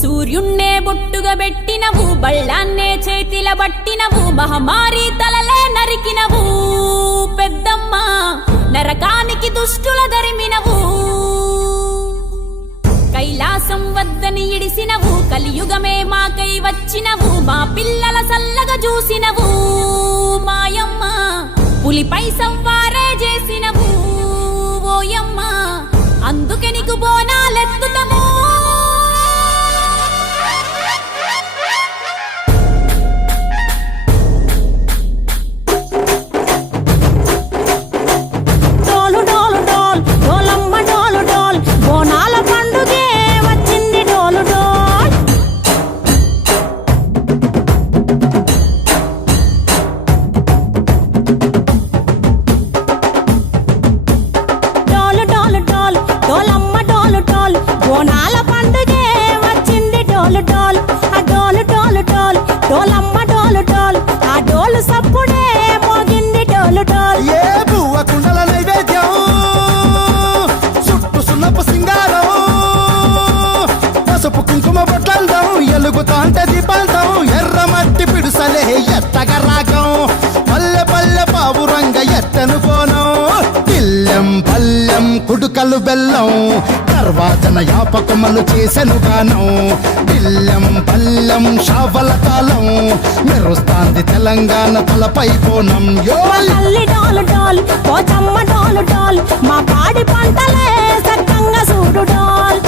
సూర్యున్నే బొట్టుగా పెట్టినవు, బళ్ళాన్నే చేతిల బట్టినవు, మహమారి తలలే నరికినవు పెద్దమ్మ, నరకానికి దుష్టుల దరిమినవు. కైలాసం వద్దని ఇడిసినవు, కలియుగమే మాకై వచ్చినవు, మా పిల్లల సల్లగా చూసినవు మాయమ్మ, పులిపై సవ్వారే చేసినవు ఓయమ్మ, అందుకే నీకు బోనాలెత్తుతము. ఎలుగుతాంటే దీపాలతో ఎర్రమట్టి పిడుసలే ఎత్తగ రాగం, పల్లె పల్లె పావురంగ ఎత్తను పోనం, పిల్లెం పల్లెం కుడుకలు బెల్లం, తర్వాతన యాపకమలు చేసెను గానం, పిల్లెం పల్లెం షావల కాలం, మెరుస్తాంది తెలంగాణ తలపై కోణం. డోలు డోల్ పోచమ్మ డోలు డోల్, మా పాడి పంటలే సక్కంగా చూడు డోల్.